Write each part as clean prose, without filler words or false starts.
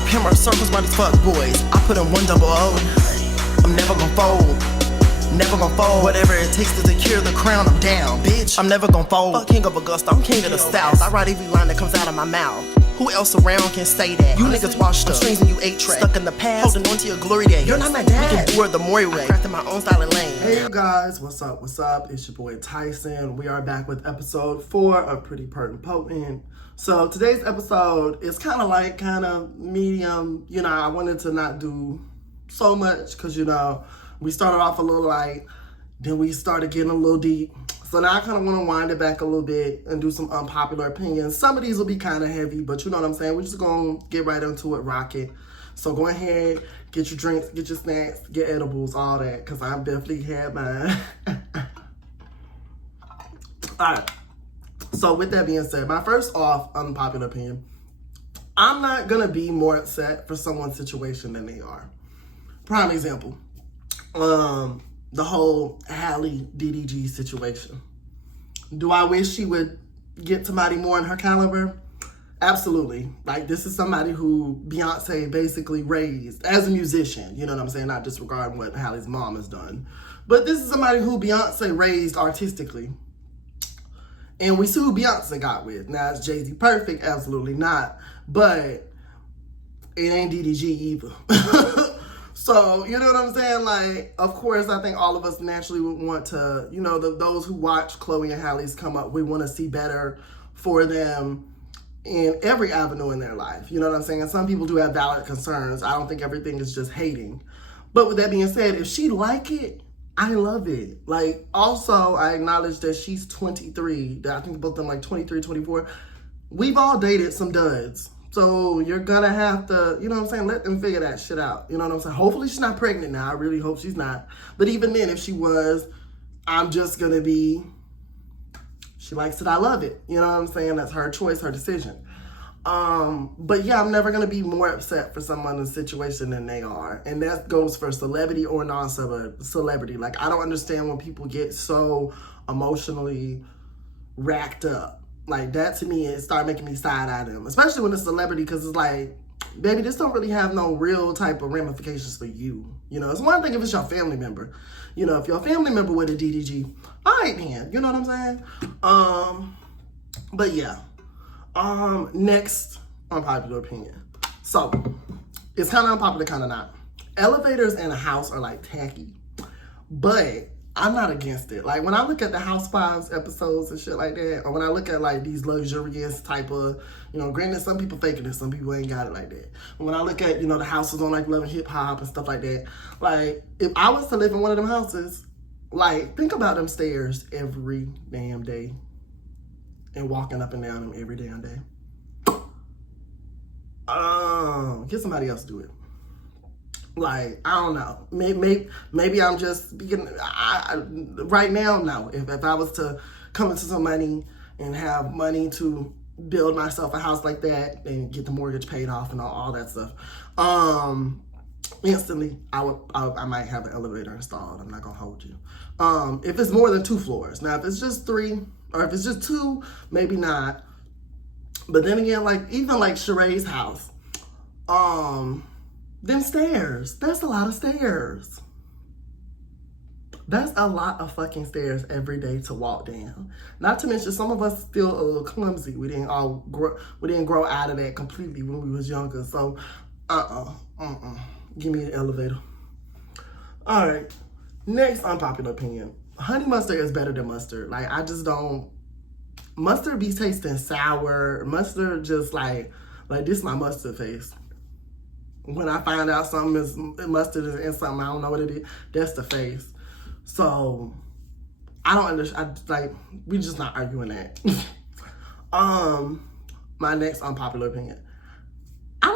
I pin my circles by these fuck boys. I put in 1 double O. I'm never gon' fold. Never gon' fold. Whatever it takes to secure the crown, I'm down, bitch. I'm never gon' fold. Fuck King of Augusta, I'm king of the South. I write every line that comes out of my mouth. Who else around can say that? You niggas washed up, strings and you 8-track. Stuck in the past, holding on to your glory days. You're not my dad. We can do it the Maury way. I crafted my own style and lane. Hey you guys, what's up? What's up? It's your boy Tyson. We are back with episode 4 of Pretty Pertinent Potent. So today's episode is kind of medium. You know, I wanted to not do so much because, you know, we started off a little light, then we started getting a little deep. So now I kind of want to wind it back a little bit and do some unpopular opinions. Some of these will be kind of heavy, but you know what I'm saying? We're just going to get right into it, rock it. So go ahead, get your drinks, get your snacks, get edibles, all that, because I've definitely had mine. All right. So with that being said, my first off unpopular opinion, I'm not going to be more upset for someone's situation than they are. Prime example. The whole Halle DDG situation. Do I wish she would get somebody more in her caliber? Absolutely. Like, this is somebody who Beyonce basically raised as a musician. You know what I'm saying? Not disregarding what Halle's mom has done. But this is somebody who Beyonce raised artistically. And we see who Beyonce got with. Now, is Jay-Z perfect? Absolutely not. But it ain't DDG either. So, you know what I'm saying? Like, of course, I think all of us naturally would want to, you know, those who watch Chloe and Halle's come up, we want to see better for them in every avenue in their life. You know what I'm saying? And some people do have valid concerns. I don't think everything is just hating. But with that being said, if she like it, I love it. Like, also, I acknowledge that she's 23. I think both of them like 23, 24. We've all dated some duds. So you're gonna have to, you know what I'm saying, let them figure that shit out. You know what I'm saying? Hopefully she's not pregnant now. I really hope she's not. But even then, if she was, I'm just gonna be, she likes it, I love it. You know what I'm saying? That's her choice, her decision. But yeah, I'm never gonna be more upset for someone in a situation than they are. And that goes for celebrity or non-celebrity. Like, I don't understand when people get so emotionally racked up. Like, that to me, it started making me side-eye them. Especially when it's a celebrity, because it's like, baby, this don't really have no real type of ramifications for you. You know, it's one thing if it's your family member. You know, if your family member with a DDG, all right, then. You know what I'm saying? But yeah. Next unpopular opinion. So, it's kind of unpopular, kind of not. Elevators in a house are, like, tacky. But I'm not against it. Like, when I look at the Housewives episodes and shit like that, or when I look at, like, these luxurious type of, you know, granted, some people faking it, some people ain't got it like that. But when I look at, you know, the houses on, like, Love and Hip Hop and stuff like that, like, if I was to live in one of them houses, like, think about them stairs every damn day and walking up and down them every damn day. Get somebody else to do it. Like, I don't know. Maybe I'm just speaking. Right now, no. If I was to come into some money and have money to build myself a house like that and get the mortgage paid off and all that stuff, instantly I might have an elevator installed. I'm not gonna hold you. If it's more than 2 floors. Now, if it's just 3 or if it's just 2, maybe not. But then again, like, even like Sheree's house, them stairs, that's a lot of stairs. That's a lot of fucking stairs every day to walk down. Not to mention, some of us still a little clumsy. We didn't grow out of that completely when we was younger. So, give me an elevator. All right, next unpopular opinion. Honey mustard is better than mustard. Like, I just don't, mustard be tasting sour. Mustard just like this is my mustard face. When I find out something is mustard is in something, I don't know what it is, that's the face. So, I don't understand, like, we just not arguing that. My next unpopular opinion. I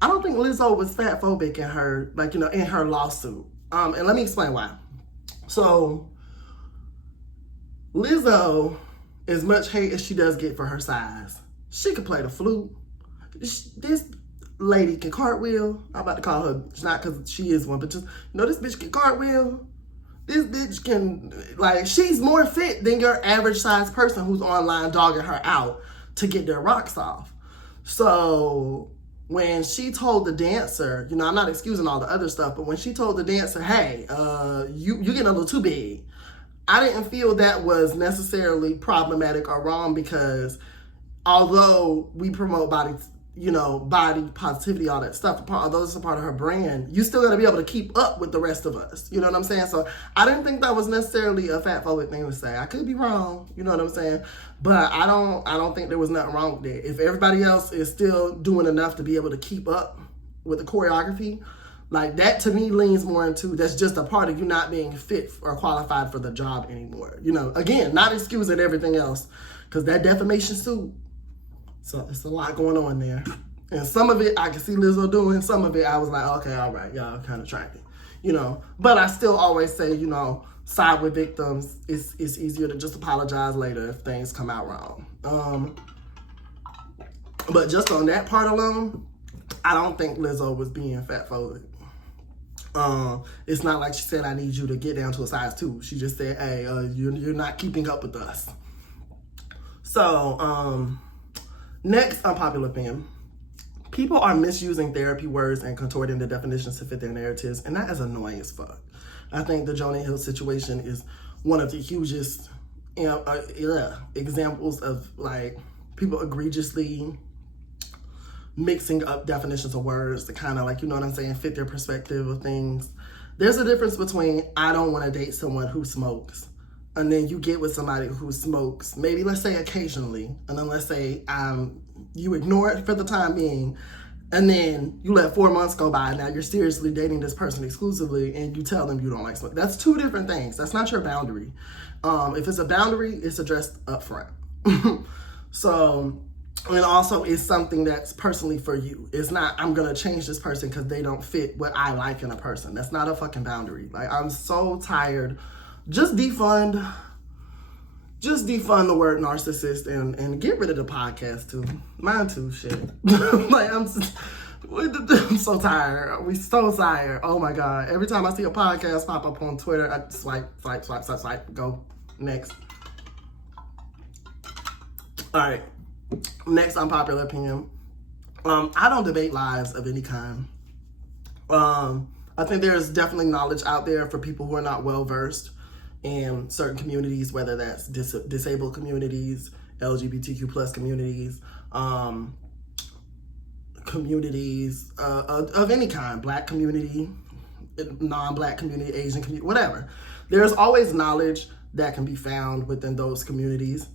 don't think Lizzo was fat phobic in her, like, you know, in her lawsuit. And let me explain why. So, Lizzo, as much hate as she does get for her size, she could play the flute. This lady can cartwheel. I'm about to call her, not because she is one, but just, you know, this bitch can cartwheel. This bitch can, like, she's more fit than your average size person who's online dogging her out to get their rocks off. So, when she told the dancer, you know, I'm not excusing all the other stuff, but when she told the dancer, hey, you're getting a little too big, I didn't feel that was necessarily problematic or wrong, because although we promote body, you know, body positivity, all that stuff, although it's a part of her brand, you still got to be able to keep up with the rest of us. You know what I'm saying? So I didn't think that was necessarily a fat phobic thing to say. I could be wrong. You know what I'm saying? But I don't think there was nothing wrong with it. If everybody else is still doing enough to be able to keep up with the choreography, like that to me leans more into that's just a part of you not being fit or qualified for the job anymore. You know, again, not excusing everything else, because that defamation suit, so it's a lot going on there. And some of it I can see Lizzo doing. Some of it I was like, okay, all right, y'all kind of tracking, you know. But I still always say, you know, side with victims. It's easier to just apologize later if things come out wrong. But just on that part alone, I don't think Lizzo was being fat phobic. It's not like she said, I need you to get down to a size 2. She just said, hey, you're not keeping up with us. So, next unpopular opinion. People are misusing therapy words and contorting the definitions to fit their narratives, and that is annoying as fuck. I think the Jonah Hill situation is one of the hugest examples of like people egregiously mixing up definitions of words to kind of like, you know what I'm saying, fit their perspective of things. There's a difference between I don't want to date someone who smokes, and then you get with somebody who smokes, maybe let's say occasionally, and then let's say you ignore it for the time being, and then you let 4 months go by, now you're seriously dating this person exclusively, and you tell them you don't like smoke. That's two different things. That's not your boundary. If it's a boundary, it's addressed up front. So, and also it's something that's personally for you. It's not, I'm going to change this person because they don't fit what I like in a person. That's not a fucking boundary. Like, I'm so tired. Just defund the word narcissist and get rid of the podcast too. Mine too, shit. Like, I'm so tired. We so tired. Oh my God. Every time I see a podcast pop up on Twitter, I swipe, go next. All right. Next unpopular opinion. I don't debate lies of any kind. I think there's definitely knowledge out there for people who are not well versed in certain communities, whether that's disabled communities, LGBTQ plus communities, communities of any kind, Black community, non-Black community, Asian community, whatever. There's always knowledge that can be found within those communities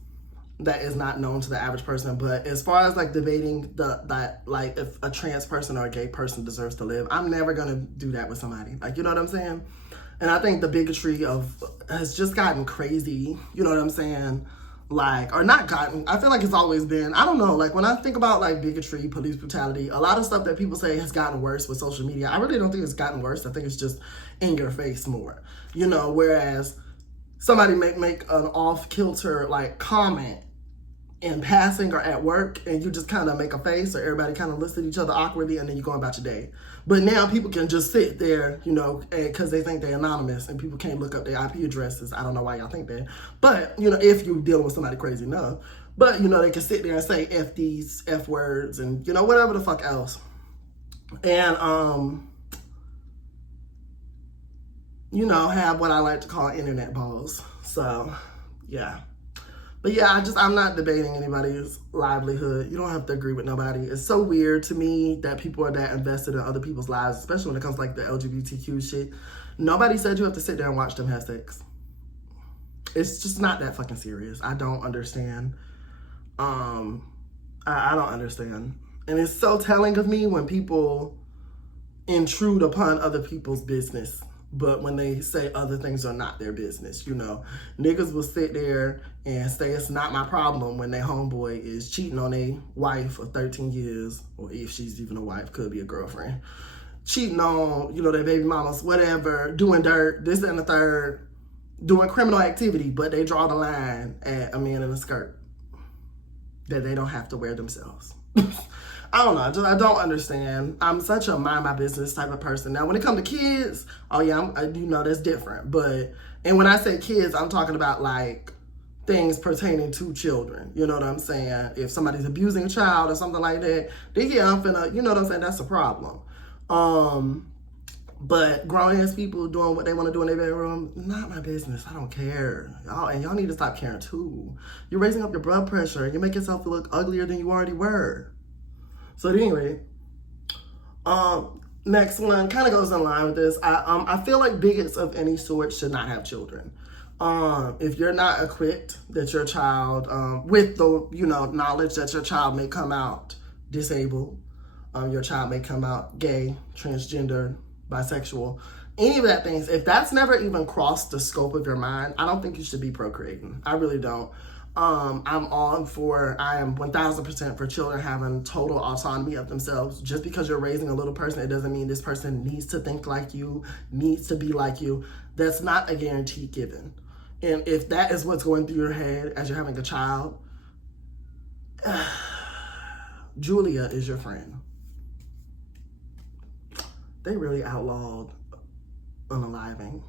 that is not known to the average person. But as far as like debating that like if a trans person or a gay person deserves to live, I'm never gonna do that with somebody. Like, you know what I'm saying? And I think the bigotry has just gotten crazy, you know what I'm saying? Like, or not gotten, I feel like it's always been, I don't know, like when I think about like bigotry, police brutality, a lot of stuff that people say has gotten worse with social media. I really don't think it's gotten worse. I think it's just in your face more, you know, whereas somebody make an off-kilter like comment in passing or at work, and you just kind of make a face, or everybody kind of looks at each other awkwardly, and then you go about your day. But now people can just sit there, you know, because they think they're anonymous, and people can't look up their IP addresses. I don't know why y'all think that. But, you know, if you're dealing with somebody crazy enough. But, you know, they can sit there and say F these, F words, and, you know, whatever the fuck else. And, you know, have what I like to call internet balls. So, yeah. But yeah, I'm not debating anybody's livelihood. You don't have to agree with nobody. It's so weird to me that people are that invested in other people's lives, especially when it comes to like the LGBTQ shit. Nobody said you have to sit there and watch them have sex. It's just not that fucking serious. I don't understand. I don't understand. And it's so telling of me when people intrude upon other people's business. But when they say other things are not their business, you know, niggas will sit there and say it's not my problem when their homeboy is cheating on a wife of 13 years, or if she's even a wife, could be a girlfriend, cheating on, you know, their baby mamas, whatever, doing dirt, this and the third, doing criminal activity, but they draw the line at a man in a skirt that they don't have to wear themselves. I don't know. I don't understand. I'm such a mind my business type of person. Now, when it comes to kids, oh yeah, you know, that's different. But, and when I say kids, I'm talking about like things pertaining to children. You know what I'm saying? If somebody's abusing a child or something like that, then yeah, I'm finna, you know what I'm saying? That's a problem. But grown-ass people doing what they want to do in their bedroom, not my business. I don't care. Y'all need to stop caring too. You're raising up your blood pressure and you make yourself look uglier than you already were. So anyway, next one kind of goes in line with this. I feel like bigots of any sort should not have children. If you're not equipped that your child, with the, knowledge that your child may come out disabled, your child may come out gay, transgender, bisexual, any of that things, if that's never even crossed the scope of your mind, I don't think you should be procreating. I really don't. I am 1000% for children having total autonomy of themselves. Just because you're raising a little person, it doesn't mean this person needs to think like you, needs to be like you. That's not a guarantee given. And if that is what's going through your head as you're having a child, Julia is your friend. They really outlawed unaliving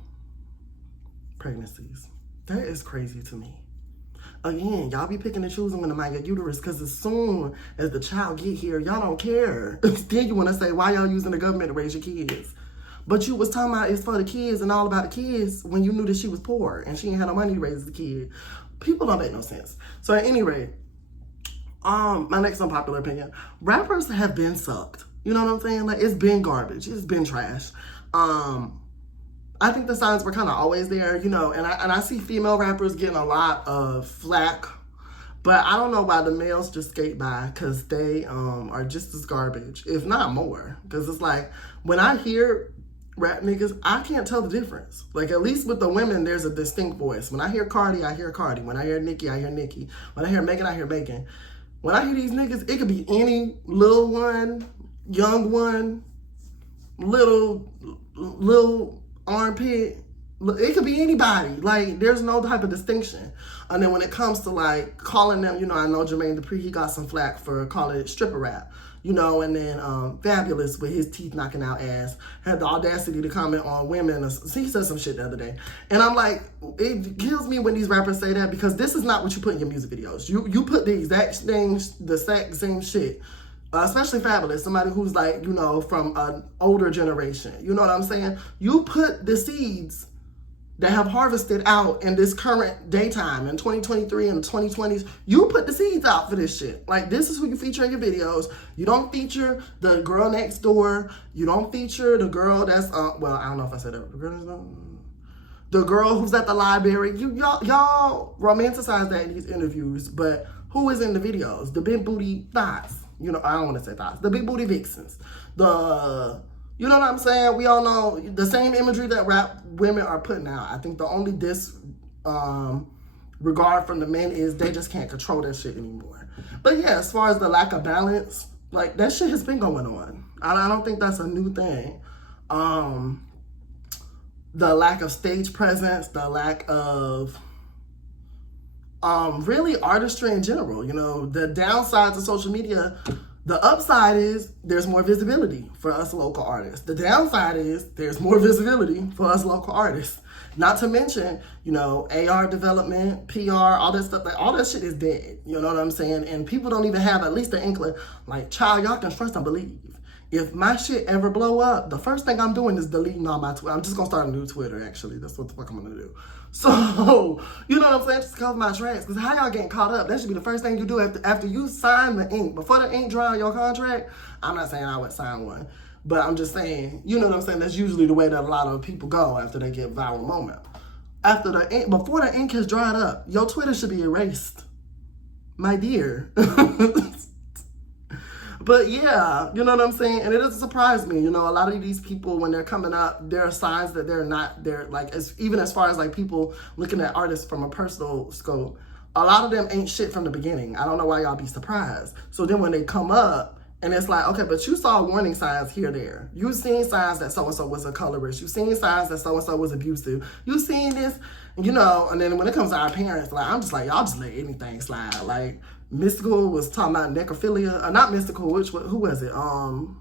pregnancies. That is crazy to me. Again, y'all be picking and choosing when to mind your uterus, because as soon as the child get here, y'all don't care. Then you want to say, why y'all using the government to raise your kids? But you was talking about it's for the kids and all about the kids when you knew that she was poor and she ain't had no money to raise the kid. People don't make no sense. So at any rate, my next unpopular opinion, rappers have been sucked. You know what I'm saying? Like, it's been garbage. It's been trash. I think the signs were kind of always there, and I see female rappers getting a lot of flack, but I don't know why the males just skate by, because they are just as garbage, if not more. Because it's like, when I hear rap niggas, I can't tell the difference. Like, at least with the women, there's a distinct voice. When I hear Cardi, I hear Cardi. When I hear Nicki, I hear Nicki. When I hear Megan, I hear Megan. When I hear these niggas, it could be any little one, young one, little armpit. It could be anybody. Like, there's no type of distinction. And then when it comes to, like, calling them, I know Jermaine Dupri, he got some flack for calling it stripper rap. And then Fabulous, with his teeth knocking out ass, had the audacity to comment on women. He said some shit the other day. And I'm like, it kills me when these rappers say that, because this is not what you put in your music videos. You put the exact same shit. Especially Fabulous, somebody who's like, from an older generation. You know what I'm saying? You put the seeds that have harvested out in this current daytime in 2023 and the 2020s. You put the seeds out for this shit. Like, this is who you feature in your videos. You don't feature the girl next door. You don't feature the girl that's, well, I don't know if I said that. The girl who's at the library. Y'all romanticize that in these interviews, but who is in the videos? The big booty thoughts. I don't want to say thoughts. The big booty vixens. You know what I'm saying? We all know the same imagery that rap women are putting out. I think the only regard from the men is they just can't control that shit anymore. But yeah, as far as the lack of balance, like, that shit has been going on. I don't think that's a new thing. The lack of stage presence, the lack of really artistry in general. The downsides of social media, the upside is there's more visibility for us local artists. The downside is there's more visibility for us local artists. Not to mention, AR development, PR, all that stuff, like, all that shit is dead. You know what I'm saying? And people don't even have at least an inkling, like, child, y'all can trust and believe. If my shit ever blow up, the first thing I'm doing is deleting all my Twitter. I'm just gonna start a new Twitter, actually. That's what the fuck I'm gonna do. So, you know what I'm saying? Just cover my tracks. Because how y'all getting caught up? That should be the first thing you do after you sign the ink. Before the ink dry on your contract, I'm not saying I would sign one. But I'm just saying, you know what I'm saying? That's usually the way that a lot of people go after they get viral moment. Before the ink has dried up, your Twitter should be erased. My dear. But yeah, you know what I'm saying? And it doesn't surprise me. A lot of these people, when they're coming up, there are signs that they're like, even as far as like people looking at artists from a personal scope, a lot of them ain't shit from the beginning. I don't know why y'all be surprised. So then when they come up, and it's like, okay, but you saw warning signs here, there. You seen signs that so-and-so was a colorist. You seen signs that so-and-so was abusive. You seen this, and then when it comes to our parents, like, I'm just like, y'all just let anything slide. Like, Mystical was talking about necrophilia. Not Mystical, who was it? Oh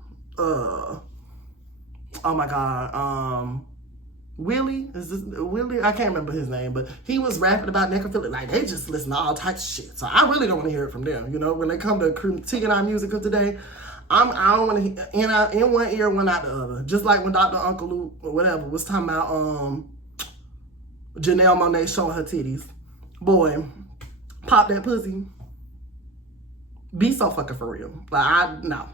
my God. Willie, is this Willie? I can't remember his name, but he was rapping about necrophilia. Like, they just listen to all types of shit. So I really don't want to hear it from them. You know, when they come to critiquing our music of today, I don't want to hear in one ear, one out the other. Just like when Dr. Uncle Luke or whatever was talking about Janelle Monáe showing her titties. Boy, pop that pussy. Be so fucking for real. Like, no.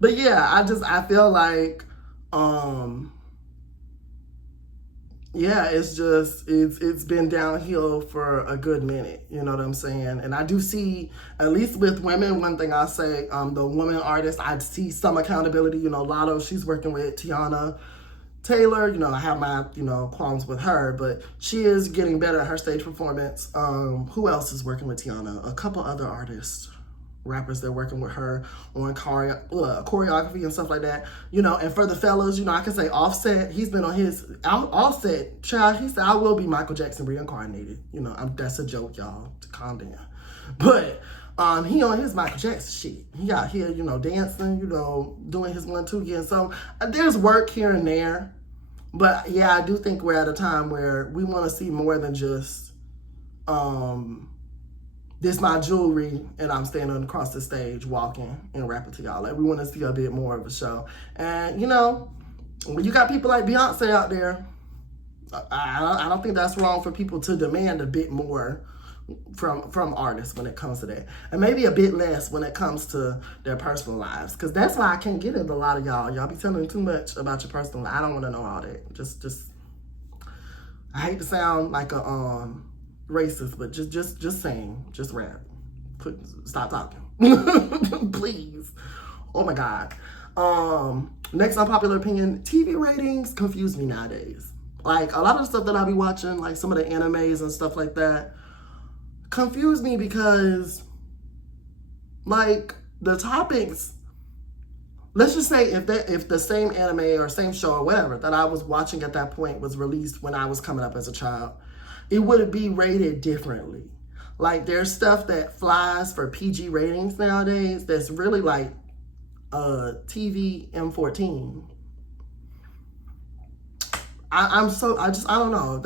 But yeah, I feel like, yeah, it's been downhill for a good minute, you know what I'm saying? And I do see, at least with women, one thing I say, the women artists, I see some accountability. You know, Lotto, she's working with Tiana Taylor. You know, I have my, qualms with her, but she is getting better at her stage performance. Who else is working with Tiana? A couple other artists, rappers, they're working with her on choreography and stuff like that, and for the fellas, I can say Offset, he's been on his Offset child. He said, I will be Michael Jackson reincarnated. That's a joke, y'all, to calm down. But he on his Michael Jackson shit. He out here, dancing, doing his 1-2 again. So there's work here and there, but yeah, I do think we're at a time where we want to see more than just this my jewelry and I'm standing across the stage walking and rapping to y'all. Like, we want to see a bit more of a show. And when you got people like Beyonce out there, I don't think that's wrong for people to demand a bit more from artists when it comes to that, and maybe a bit less when it comes to their personal lives, because that's why I can't get into a lot of y'all be telling me too much about your personal life. I don't want to know all that. Just I hate to sound like a racist, but just saying, just rap. Stop talking. Please. Oh my God. Next unpopular opinion, TV ratings confuse me nowadays. Like, a lot of the stuff that I be watching, like some of the animes and stuff like that, confuse me because, like, the topics, let's just say if the same anime or same show or whatever that I was watching at that point was released when I was coming up as a child, it would be rated differently. Like, there's stuff that flies for PG ratings nowadays that's really like TV M14. I don't know.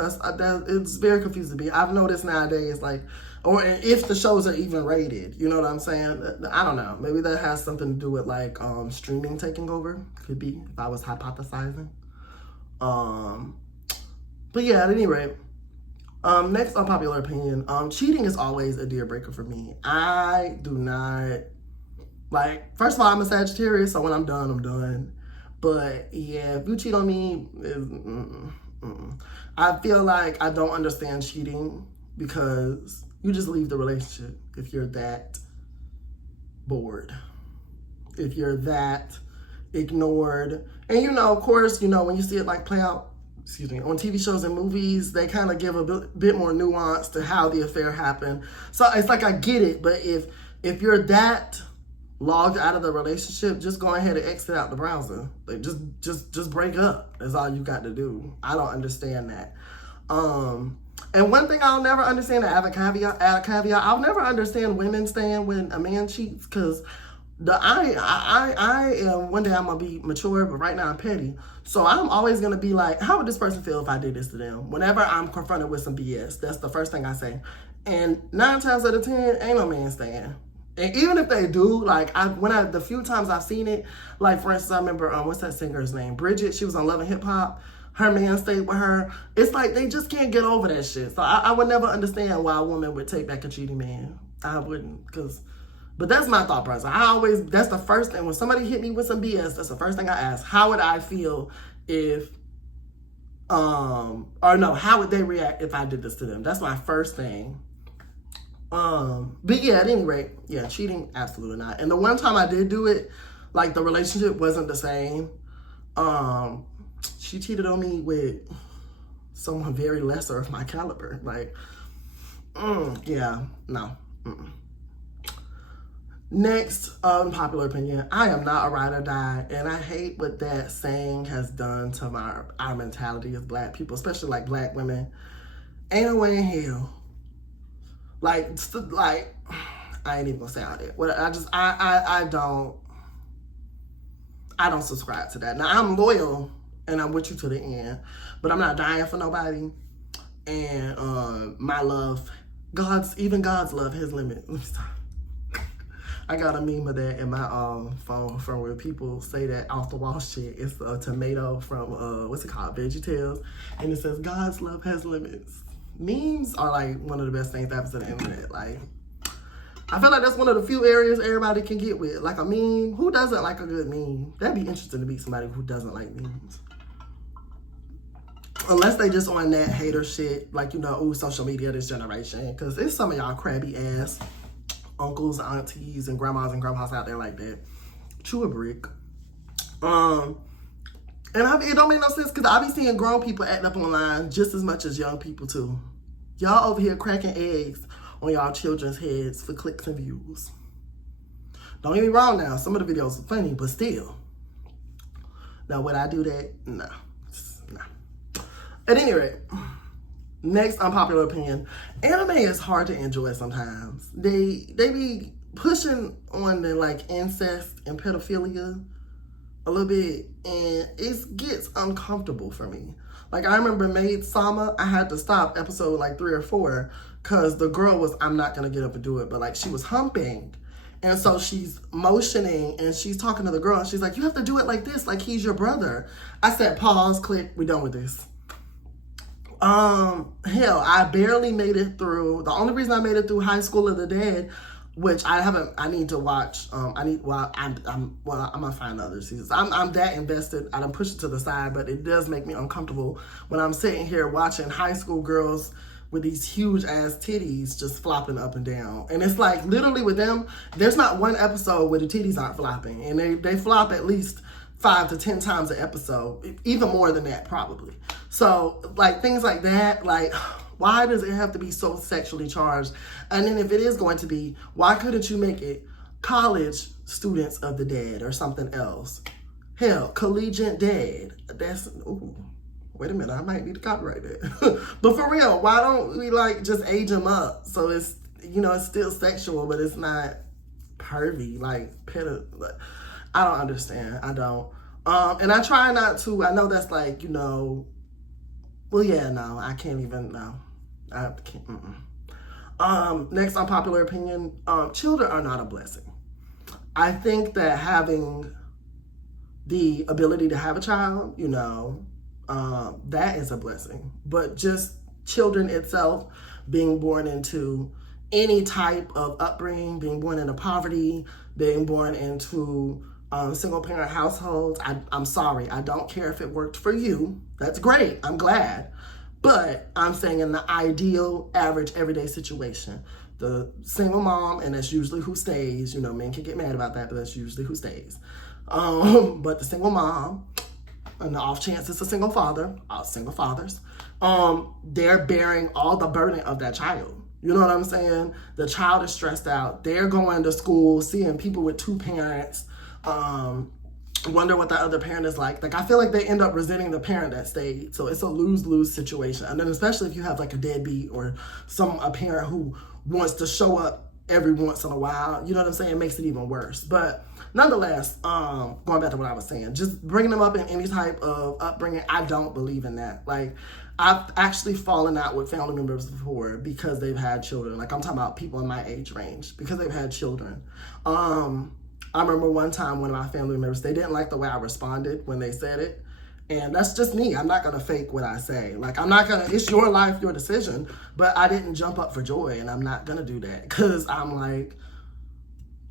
It's very confusing to me. I've noticed nowadays, like, or if the shows are even rated, you know what I'm saying? I don't know. Maybe that has something to do with like streaming taking over. Could be, if I was hypothesizing. But yeah, at any rate. Next unpopular opinion, cheating is always a deal breaker for me. I do not, like, first of all, I'm a Sagittarius, so when I'm done, I'm done. But yeah, if you cheat on me, I feel like I don't understand cheating, because you just leave the relationship if you're that bored, if you're that ignored. And of course, when you see it like play out, on TV shows and movies, they kind of give a bit more nuance to how the affair happened. So it's like, I get it, but if you're that logged out of the relationship, just go ahead and exit out the browser. Like, just break up. That's all you got to do. I don't understand that. And one thing I'll never understand, add a caveat, I'll never understand women staying when a man cheats, because I am, one day I'm gonna be mature, but right now I'm petty. So I'm always gonna be like, how would this person feel if I did this to them? Whenever I'm confronted with some BS, that's the first thing I say. And 9 times out of 10, ain't no man staying. And even if they do, like, the few times I've seen it, like, for instance, I remember, what's that singer's name? Bridget, she was on Love and Hip Hop. Her man stayed with her. It's like, they just can't get over that shit. So I would never understand why a woman would take back a cheating man. I wouldn't, but that's my thought process. That's the first thing. When somebody hit me with some BS, that's the first thing I ask. How would I feel if, how would they react if I did this to them? That's my first thing. But yeah, at any rate, yeah, cheating, absolutely not. And the one time I did do it, like, the relationship wasn't the same. She cheated on me with someone very lesser of my caliber. Like, yeah, no. Next, unpopular opinion, I am not a ride or die, and I hate what that saying has done to our mentality as Black people, especially like Black women. Ain't no way in hell. Like, I ain't even gonna say all that. I don't subscribe to that. Now, I'm loyal and I'm with you to the end. But I'm not dying for nobody. And my love, even God's love has limits. Let me stop. I got a meme of that in my phone from where people say that off the wall shit. It's a tomato from what's it called, VeggieTales, and it says God's love has limits. Memes are like one of the best things that happens to the internet. Like, I feel like that's one of the few areas everybody can get with. Like a meme, who doesn't like a good meme? That'd be interesting to meet somebody who doesn't like memes. Unless they just on that hater shit, like, you know, ooh, social media this generation. Because there's some of y'all crabby ass uncles, aunties, and grandmas and grandpas out there like that. Chew a brick. And it don't make no sense because I be seeing grown people acting up online just as much as young people too. Y'all over here cracking eggs on y'all children's heads for clicks and views. Don't get me wrong now, some of the videos are funny, but still. Now, would I do that? No. At any rate, next unpopular opinion, anime is hard to enjoy sometimes. They be pushing on the like incest and pedophilia a little bit, and it gets uncomfortable for me. Like, I remember Maid Sama, I had to stop episode like 3 or 4 because the girl was, I'm not gonna get up and do it, but like she was humping. And so she's motioning and she's talking to the girl and she's like, you have to do it like this, like he's your brother. I said, pause, click, we done with this. Hell, I barely made it through. The only reason I made it through High School of the Dead, which I need to watch. I'm gonna find other seasons. I'm that invested. I done push it to the side, but it does make me uncomfortable when I'm sitting here watching high school girls with these huge ass titties just flopping up and down. And it's like, literally with them, there's not one episode where the titties aren't flopping. And they flop at least 5 to 10 times an episode, even more than that probably. So like things like that, like why does it have to be so sexually charged? And then if it is going to be, why couldn't you make it college students of the dead or something else? Hell, collegiate dead. That's, ooh, wait a minute, I might need to copyright that. But for real, why don't we like just age them up? So it's, you know, it's still sexual, but it's not pervy, like I don't understand. I don't. And I try not to. I know that's like, you know, well, yeah, no, I can't even, no. I can't, next unpopular opinion, children are not a blessing. I think that having the ability to have a child, you know, that is a blessing. But just children itself, being born into any type of upbringing, being born into poverty, being born into single parent households, I'm sorry, I don't care if it worked for you. That's great, I'm glad. But I'm saying in the ideal, average, everyday situation, the single mom, and that's usually who stays, you know, men can get mad about that, but that's usually who stays. But the single mom, and the off chance it's a single father, single fathers, they're bearing all the burden of that child. You know what I'm saying? The child is stressed out. They're going to school, seeing people with 2 parents, wonder what the other parent is like. Like, I feel like they end up resenting the parent that stayed. So it's a lose-lose situation. And then especially if you have like a deadbeat or a parent who wants to show up every once in a while, you know what I'm saying? It makes it even worse. But nonetheless, going back to what I was saying, just bringing them up in any type of upbringing, I don't believe in that. Like, I've actually fallen out with family members before because they've had children. Like, I'm talking about people in my age range because they've had children. I remember one time one of my family members, they didn't like the way I responded when they said it. And that's just me. I'm not going to fake what I say. Like, I'm not going to, it's your life, your decision. But I didn't jump up for joy, and I'm not going to do that. Because I'm like,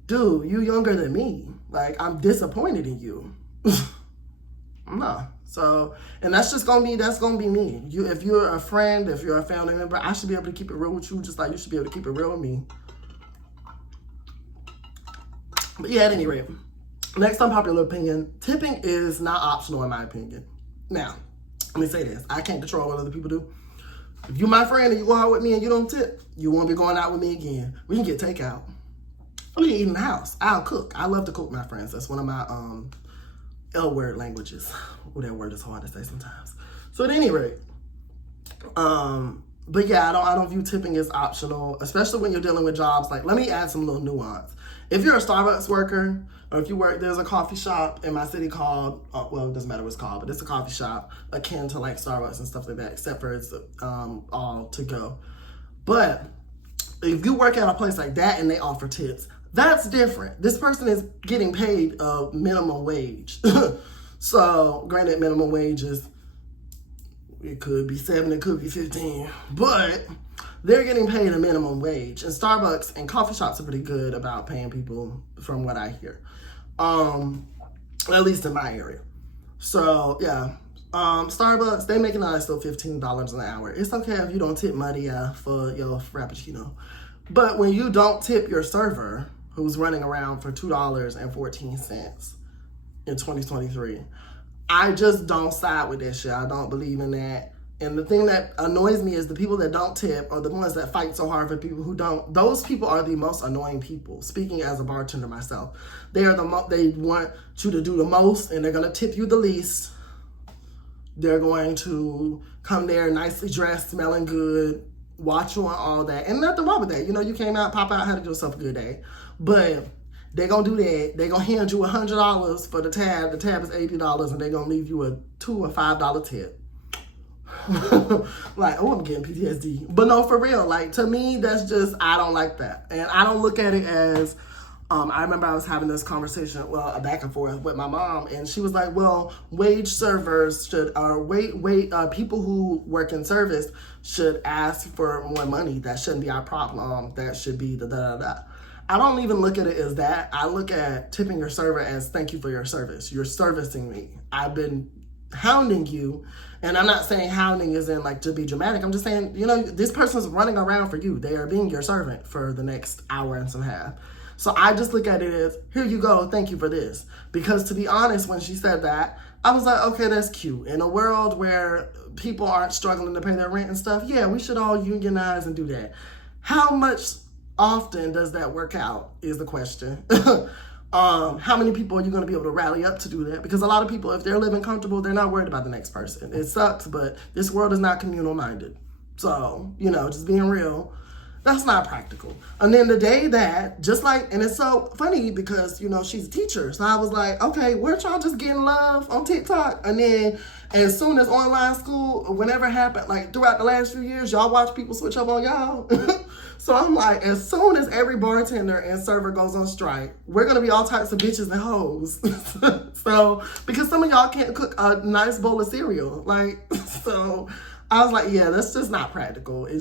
dude, you younger than me. Like, I'm disappointed in you. No. So, and that's just going to be, that's going to be me. If you're a friend, if you're a family member, I should be able to keep it real with you just like you should be able to keep it real with me. But yeah, at any rate, next unpopular opinion, tipping is not optional in my opinion. Now, let me say this. I can't control what other people do. If you're my friend and you go out with me and you don't tip, you won't be going out with me again. We can get takeout. We can eat in the house. I'll cook. I love to cook, my friends. That's one of my L word languages. Oh, that word is hard to say sometimes. So at any rate, but yeah, I don't view tipping as optional, especially when you're dealing with jobs. Like, let me add some little nuance. If you're a Starbucks worker, or if you work, there's a coffee shop in my city called, well, it doesn't matter what it's called, but it's a coffee shop akin to like Starbucks and stuff like that, except for it's all to go. But if you work at a place like that and they offer tips, that's different. This person is getting paid a minimum wage. So, granted, minimum wage is, it could be 7, it could be 15, but they're getting paid a minimum wage. And Starbucks and coffee shops are pretty good about paying people, from what I hear. At least in my area. So, yeah. Starbucks, they making out still $15 an hour. It's okay if you don't tip Muddy for your Frappuccino. But when you don't tip your server, who's running around for $2.14 in 2023, I just don't side with that shit. I don't believe in that. And the thing that annoys me is the people that don't tip are the ones that fight so hard for people who don't. Those people are the most annoying people. Speaking as a bartender myself, they are they want you to do the most, and they're gonna tip you the least. They're going to come there nicely dressed, smelling good, watch you on all that, and nothing wrong with that. You know, you came out, pop out, had yourself a good day, but they're gonna do that. They're gonna hand you $100 for the tab. The tab is $80, and they're gonna leave you a $2 or $5 tip. Like, oh, I'm getting PTSD. But no, for real, like, to me, that's just, I don't like that. And I don't look at it as, I remember I was having this conversation, well, a back and forth with my mom, and she was like, well, wage servers should, people who work in service should ask for more money. That shouldn't be our problem. That should be the da-da-da. I don't even look at it as that. I look at tipping your server as thank you for your service. You're servicing me. I've been hounding you. And I'm not saying hounding is in like to be dramatic. I'm just saying, you know, this person's running around for you. They are being your servant for the next hour and some half. So I just look at it as, here you go, thank you for this. Because to be honest, when she said that, I was like, okay, that's cute. In a world where people aren't struggling to pay their rent and stuff, yeah, we should all unionize and do that. How much often does that work out is the question. How many people are you going to be able to rally up to do that? Because a lot of people, if they're living comfortable, they're not worried about the next person. It sucks, but this world is not communal minded. So, you know, just being real, that's not practical. And then the day that, just like, and it's so funny because, you know, she's a teacher. So I was like, okay, weren't y'all just getting love on TikTok? And then as soon as online school, whenever it happened, like throughout the last few years, y'all watch people switch up on y'all. So I'm like, as soon as every bartender and server goes on strike, we're going to be all types of bitches and hoes. So, because some of y'all can't cook a nice bowl of cereal. Like, so I was like, yeah, that's just not practical. It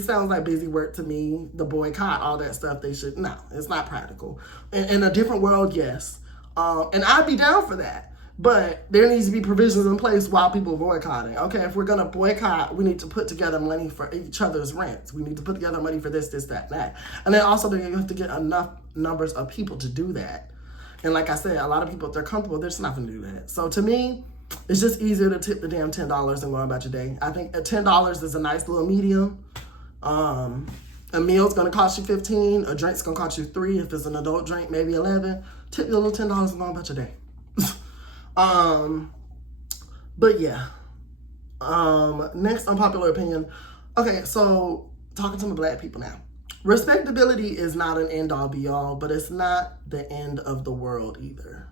sounds like busy work to me. The boycott, all that stuff, no, it's not practical. In a different world, yes. And I'd be down for that. But there needs to be provisions in place while people are boycotting. Okay, if we're going to boycott, we need to put together money for each other's rents. We need to put together money for this, that, that. And then also you have to get enough numbers of people to do that. And like I said, a lot of people, if they're comfortable, they're just not going to do that. So to me, it's just easier to tip the damn $10 and go about your day. I think $10 is a nice little medium. A meal's going to cost you $15. A drink's going to cost you $3. If it's an adult drink, maybe $11. Tip your little $10 and go about your day. But yeah, next unpopular opinion. Okay, so talking to my black people now. Respectability is not an end all be all, but it's not the end of the world either.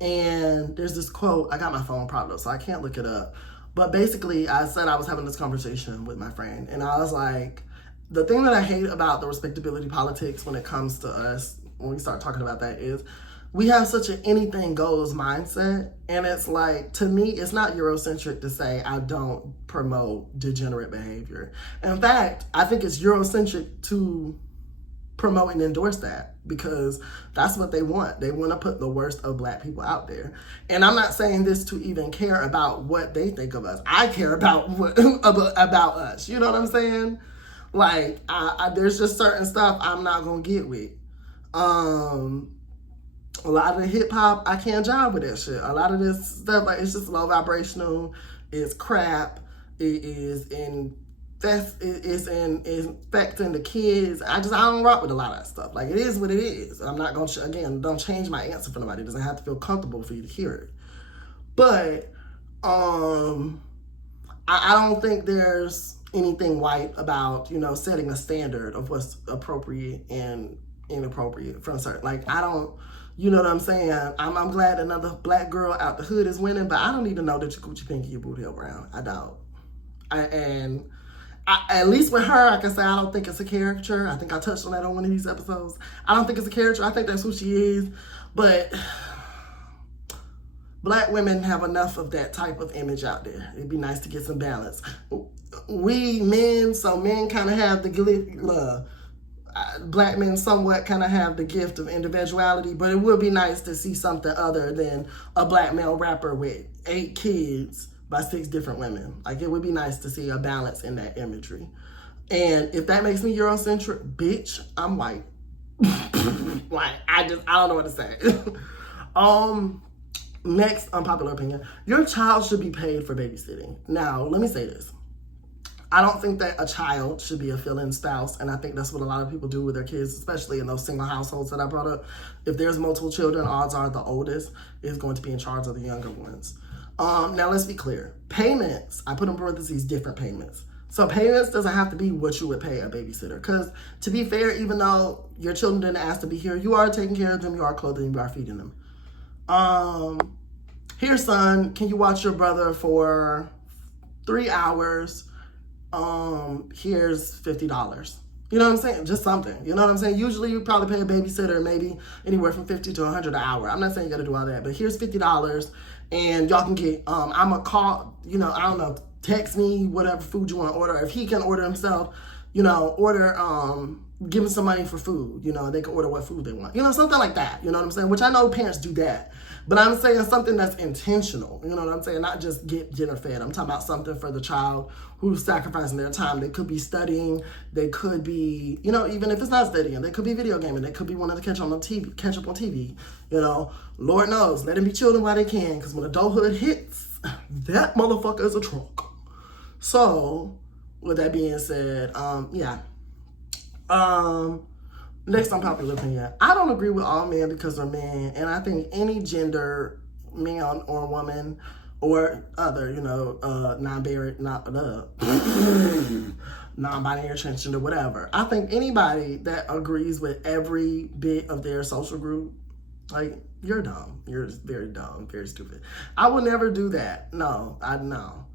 And there's this quote, I got my phone propped up, so I can't look it up. But basically, I said I was having this conversation with my friend, and I was like, the thing that I hate about the respectability politics when it comes to us, when we start talking about that, is we have such an anything goes mindset. And it's like, to me, it's not Eurocentric to say I don't promote degenerate behavior. In fact, I think it's Eurocentric to promote and endorse that, because that's what they want. They want to put the worst of black people out there. And I'm not saying this to even care about what they think of us. I care about about us. You know what I'm saying? Like, there's just certain stuff I'm not going to get with. A lot of the hip hop, I can't jive with that shit. A lot of this stuff, like, it's just low vibrational. It's crap. It is infecting the kids. I don't rock with a lot of that stuff. Like, it is what it is. I'm not going to, again, don't change my answer for nobody. It doesn't have to feel comfortable for you to hear it. But I don't think there's anything white about, you know, setting a standard of what's appropriate and inappropriate from certain, like, I don't, you know what I'm saying? I'm glad another black girl out the hood is winning, but I don't need to know that your coochie pink and your booty hole brown. I don't. At least with her, I can say I don't think it's a caricature. I think I touched on that on one of these episodes. I don't think it's a caricature. I think that's who she is. But black women have enough of that type of image out there. It'd be nice to get some balance. We men, so men kind of have the black men somewhat kind of have the gift of individuality, but it would be nice to see something other than a black male rapper with 8 kids by 6 different women. Like, it would be nice to see a balance in that imagery. And if that makes me Eurocentric, bitch, I'm white. Like, I don't know what to say. Next unpopular opinion. Your child should be paid for babysitting. Now, let me say this. I don't think that a child should be a fill-in spouse, and I think that's what a lot of people do with their kids, especially in those single households that I brought up. If there's multiple children, odds are the oldest is going to be in charge of the younger ones. Now, let's be clear. Payments, I put in parentheses, different payments. So payments doesn't have to be what you would pay a babysitter. Because to be fair, even though your children didn't ask to be here, you are taking care of them, you are clothing them, you are feeding them. Here, son, can you watch your brother for 3 hours? Here's $50. You know what I'm saying? Just something. You know what I'm saying? Usually you probably pay a babysitter maybe anywhere from $50 to $100 an hour. I'm not saying you gotta do all that, but here's $50 and y'all can get, I'm a call, you know, I don't know, text me whatever food you want to order. If he can order himself, you know, give him some money for food. You know, they can order what food they want. You know, something like that. You know what I'm saying? Which I know parents do that. But I'm saying something that's intentional. You know what I'm saying? Not just get dinner fed. I'm talking about something for the child who's sacrificing their time. They could be studying. They could be, you know, even if it's not studying, they could be video gaming. They could be wanting to catch up on TV. You know, Lord knows, let them be children while they can. Because when adulthood hits, that motherfucker is a trunk. So, with that being said, yeah. Next unpopular opinion. I don't agree with all men because they're men, and I think any gender, man or woman, or other, you know, non-binary, transgender, whatever. I think anybody that agrees with every bit of their social group, like, you're dumb. You're very dumb, very stupid. I would never do that. No, I know.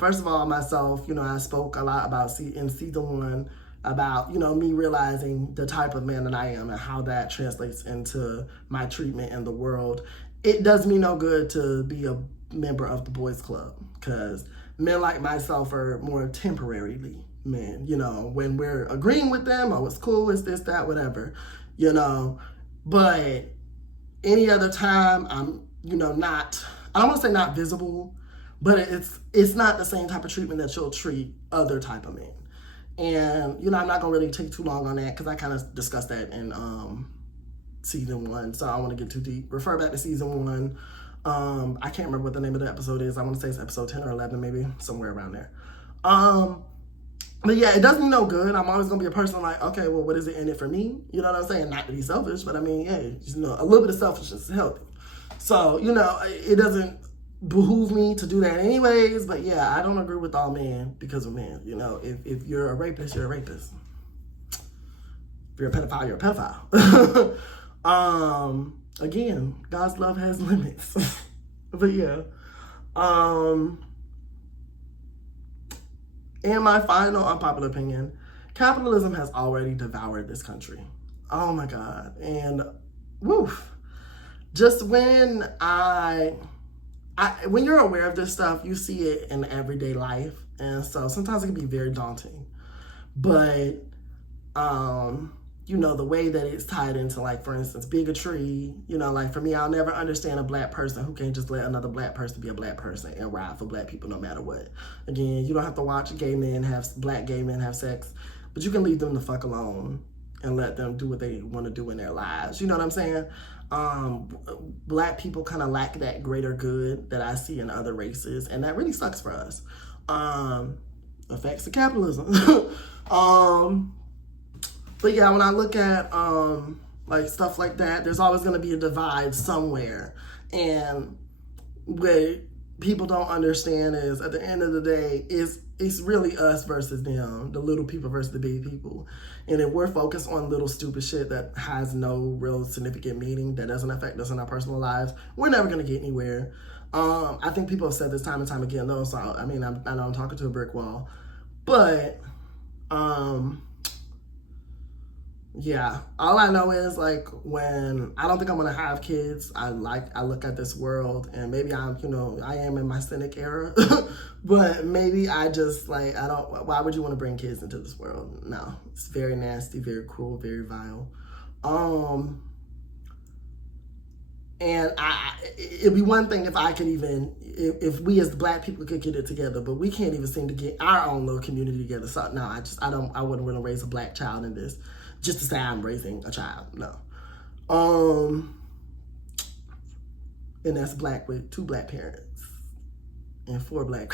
First of all, myself, you know, I spoke a lot about in season 1 about, you know, me realizing the type of man that I am and how that translates into my treatment in the world. It does me no good to be a member of the boys club because men like myself are more temporarily men, you know, when we're agreeing with them, oh, it's cool, it's this, that, whatever, you know, but any other time I'm, you know, not, I don't want to say not visible, but it's not the same type of treatment that you'll treat other type of men. And, you know, I'm not going to really take too long on that because I kind of discussed that in season 1, so I don't want to get too deep. Refer back to season 1. I can't remember what the name of the episode is. I want to say it's episode 10 or 11, maybe, somewhere around there. But yeah, it does me no good. I'm always going to be a person like, okay, well, what is it in it for me? You know what I'm saying? Not to be selfish, but I mean, yeah, you know, a little bit of selfishness is healthy. So, you know, it doesn't behoove me to do that anyways, but yeah, I don't agree with all men because of men. You know, if you're a rapist, you're a rapist. If you're a pedophile, you're a pedophile. Again, God's love has limits. But yeah. And my final unpopular opinion, capitalism has already devoured this country. Oh my God. And woof. Just when when you're aware of this stuff, you see it in everyday life. And so sometimes it can be very daunting. But, you know, the way that it's tied into, like, for instance, bigotry, you know, like, for me, I'll never understand a black person who can't just let another black person be a black person and ride for black people no matter what. Again, you don't have to watch black gay men have sex, but you can leave them the fuck alone and let them do what they want to do in their lives. You know what I'm saying? Black people kind of lack that greater good that I see in other races, and that really sucks for us. Effects of capitalism. But yeah, when I look at like stuff like that, there's always going to be a divide somewhere. And with people don't understand is at the end of the day, it's really us versus them, the little people versus the big people. And if we're focused on little stupid shit that has no real significant meaning, that doesn't affect us in our personal lives, we're never gonna get anywhere. I think people have said this time and time again, though, so I mean, I know I'm talking to a brick wall. But, yeah, all I know is, like, when I don't think I'm gonna have kids, I look at this world, and maybe I am in my cynic era, but maybe I just, like, why would you want to bring kids into this world? No, it's very nasty, very cruel, very vile. And it'd be one thing if I could even, if we as Black people could get it together, but we can't even seem to get our own little community together. So no, I wouldn't want to raise a Black child in this, just to say I'm raising a child. No. And that's Black with 2 Black parents and 4 Black.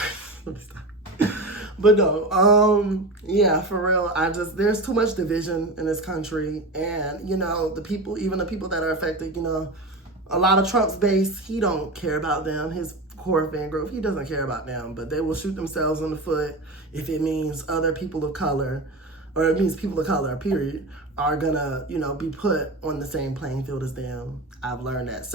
But no, yeah, for real. There's too much division in this country, and even the people that are affected, a lot of Trump's base, he don't care about them. His core fan group, he doesn't care about them, but they will shoot themselves in the foot if it means other people of color, or it means people of color, period, are gonna, be put on the same playing field as them. I've learned that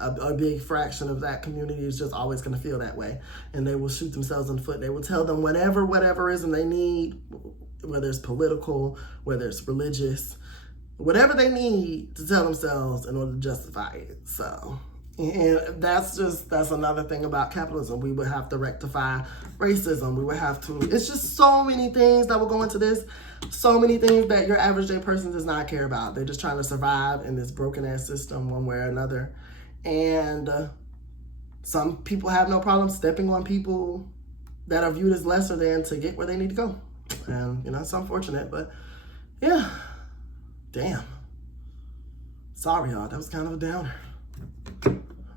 a big fraction of that community is just always gonna feel that way, and they will shoot themselves in the foot. They will tell them whatever they need, whether it's political, whether it's religious, whatever they need to tell themselves in order to justify it. So, and that's another thing about capitalism. We would have to rectify racism. We would have to, it's just so many things that will go into this. So many things that your average day person does not care about. They're just trying to survive in this broken ass system one way or another. And some people have no problem stepping on people that are viewed as lesser than to get where they need to go. And, it's unfortunate, but yeah. Damn. Sorry, y'all. That was kind of a downer.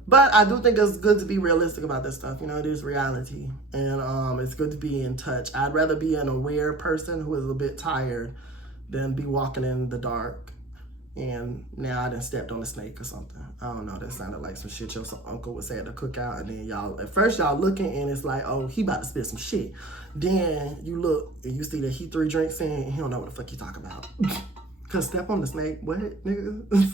But I do think it's good to be realistic about this stuff. It is reality. And it's good to be in touch. I'd rather be an aware person who is a bit tired than be walking in the dark. And now I done stepped on a snake or something. I don't know. That sounded like some shit your uncle would say at the cookout. And then at first y'all looking and it's like, oh, he about to spit some shit. Then you look and you see that he 3 drinks in and he don't know what the fuck he talking about. Cause step on the snake, what, nigga?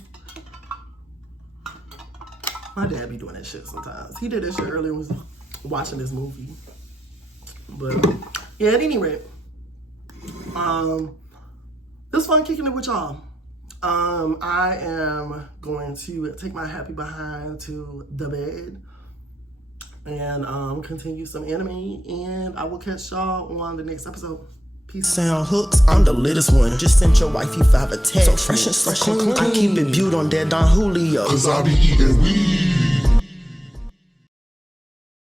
My dad be doing that shit sometimes. He did that shit earlier when he was watching this movie. But yeah, at any rate, it was fun kicking it with y'all. I am going to take my happy behind to the bed and continue some anime, and I will catch y'all on the next episode. Peace. Sound hooks, I'm the littest one. Just sent your wifey 5 a text. So fresh and clean. I keep it viewed on that Don Julio. Cause I be eating weed.